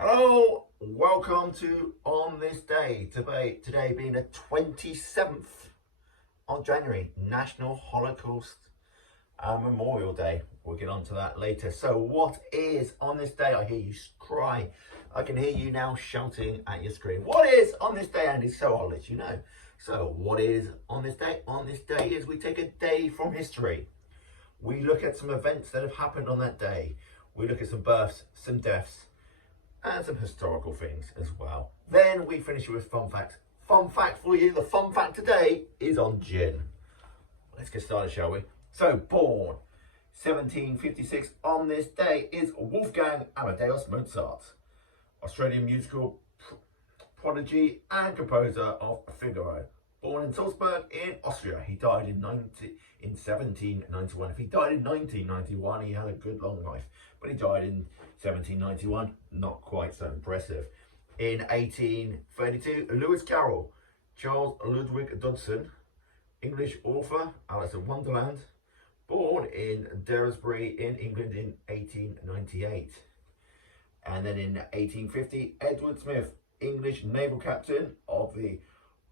Hello, welcome to On This Day. Today being the 27th of January, National Holocaust Memorial Day. We'll get on to that later. So what is on this day? I hear you cry. I can hear you now shouting at your screen. What is on this day, Andy? So I'll let you know. So what is on this day? On this day is we take a day from history. We look at some events that have happened on that day. We look at some births, some deaths, and some historical things as well. Then we finish with fun facts. Fun fact for you, the fun fact today is on gin. Let's get started, shall we? So, born 1756 on this day is Wolfgang Amadeus Mozart, Australian musical prodigy and composer of Figaro. Born in Salzburg in Austria, he died in 1791. If he died in 1991, he had a good long life. But he died in 1791, not quite so impressive. In 1832, Lewis Carroll, Charles Ludwig Dodson, English author, Alice in Wonderland, born in Daresbury in England in 1898. And then in 1850, Edward Smith, English naval captain of the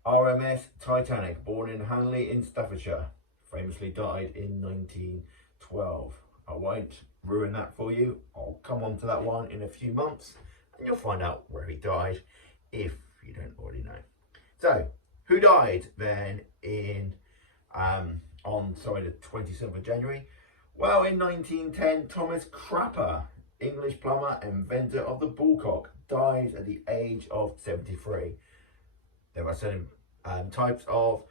RMS Titanic, born in Hanley in Staffordshire, famously died in 1912. I won't ruin that for you. I'll come on to that one in a few months and you'll find out where he died if you don't already know. So, who died then on the 27th of January? Well, in 1910, Thomas Crapper, English plumber and inventor of the bullcock, died at the age of 73. There are certain types of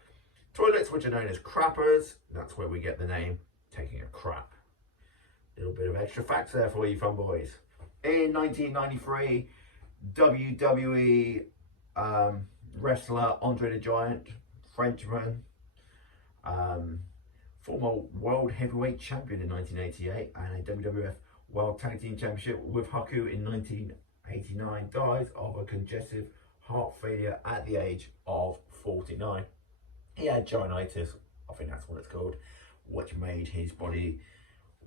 toilets which are known as crappers. That's where we get the name taking a crap. Little bit of extra facts there for you fun boys. In 1993, WWE wrestler Andre the Giant, Frenchman, former World Heavyweight Champion in 1988 and a WWF World Tag Team Championship with Haku in 1989, dies of a congestive heart failure at the age of 49. He had giantitis, I think that's what it's called, which made his body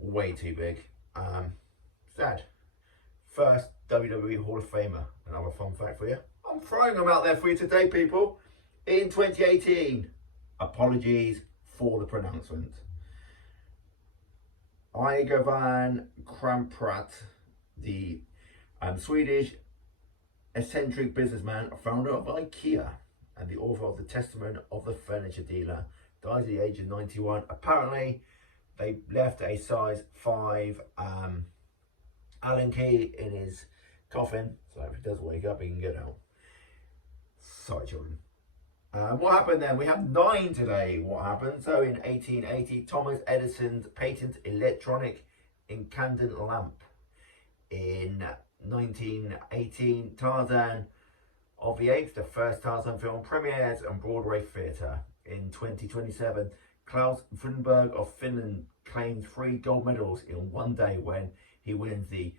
way too big. Sad. First WWE Hall of Famer. Another fun fact for you. I'm throwing them out there for you today, people. In 2018, apologies for the pronouncement. Igor van Krampratt, the Swedish eccentric businessman, founder of IKEA and the author of The Testament of the Furniture Dealer, dies at the age of 91. Apparently, they left a size 5 Allen key in his coffin, so if he does wake up, he can get out. Sorry, children. What happened then? We have 9 today. What happened? So in 1880, Thomas Edison's patent electronic incandescent lamp. In 1918, Tarzan of the Apes, the first Tarzan film, premieres on Broadway Theatre. In 2027, Klaus Frunberg of Finland claims 3 gold medals in one day when he wins the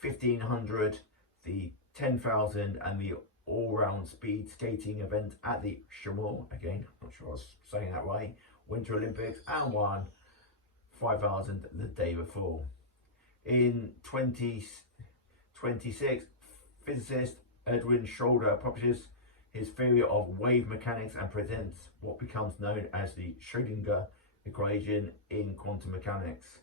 1500, the 10,000 and the all-round speed skating event at the Chamonix, again, not sure I was saying that right, Winter Olympics, and won 5,000 the day before. In 2026, physicist Edwin Schroeder publishes his theory of wave mechanics and presents what becomes known as the Schrödinger equation in quantum mechanics.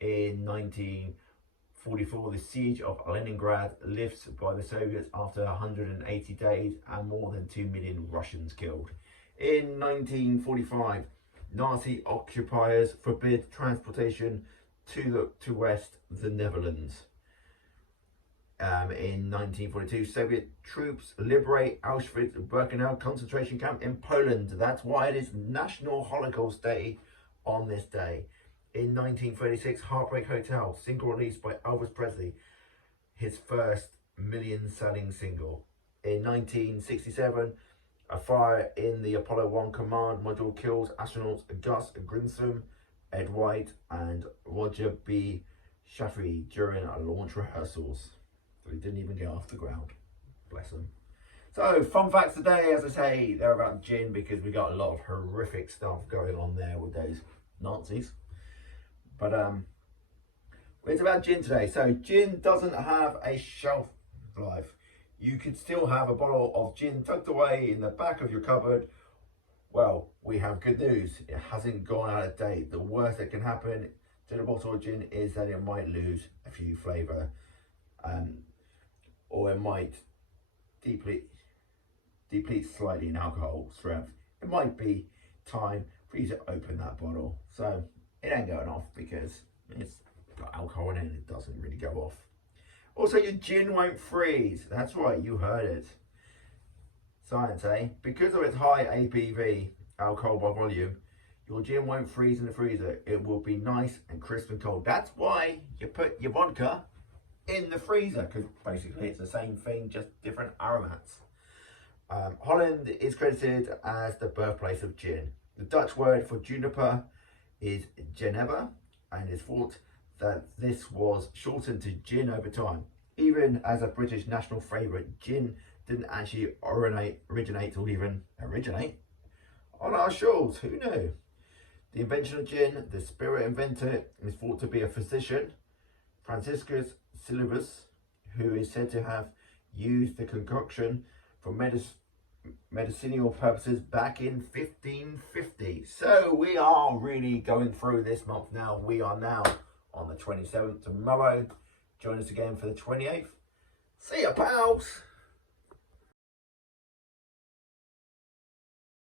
In 1944, the siege of Leningrad lifts by the Soviets after 180 days and more than 2 million Russians killed. In 1945, Nazi occupiers forbid transportation to West the Netherlands. In 1942, Soviet troops liberate Auschwitz-Birkenau concentration camp in Poland. That's why it is National Holocaust Day on this day. In 1936, Heartbreak Hotel, single released by Elvis Presley, his first million-selling single. In 1967, a fire in the Apollo 1 command module kills astronauts Gus Grissom, Ed White, and Roger B. Chaffee during launch rehearsals. So he didn't even get off the ground. Bless him. So, fun facts today, as I say, they're about gin because we got a lot of horrific stuff going on there with those Nazis. But it's about gin today. So, gin doesn't have a shelf life. You could still have a bottle of gin tucked away in the back of your cupboard. Well, we have good news. It hasn't gone out of date. The worst that can happen to the bottle of gin is that it might lose a few flavour, or it might deplete slightly in alcohol strength. It might be time for you to open that bottle. So it ain't going off because it's got alcohol in it and it doesn't really go off. Also, your gin won't freeze. That's right, you heard it. Science, eh? Because of its high ABV, alcohol by volume, your gin won't freeze in the freezer. It will be nice and crisp and cold. That's why you put your vodka in the freezer, because basically it's the same thing, just different aromats. Holland is credited as the birthplace of gin. The Dutch word for juniper is Geneva, and it's thought that this was shortened to gin over time. Even as a British national favourite, gin didn't actually originate on our shores. Who knew? The invention of gin, the spirit inventor, is thought to be a physician, Franciscus Silvus, who is said to have used the concoction for medicinal purposes back in 1550. So we are really going through this month now. We are now on the 27th tomorrow. Join us again for the 28th. See ya, pals.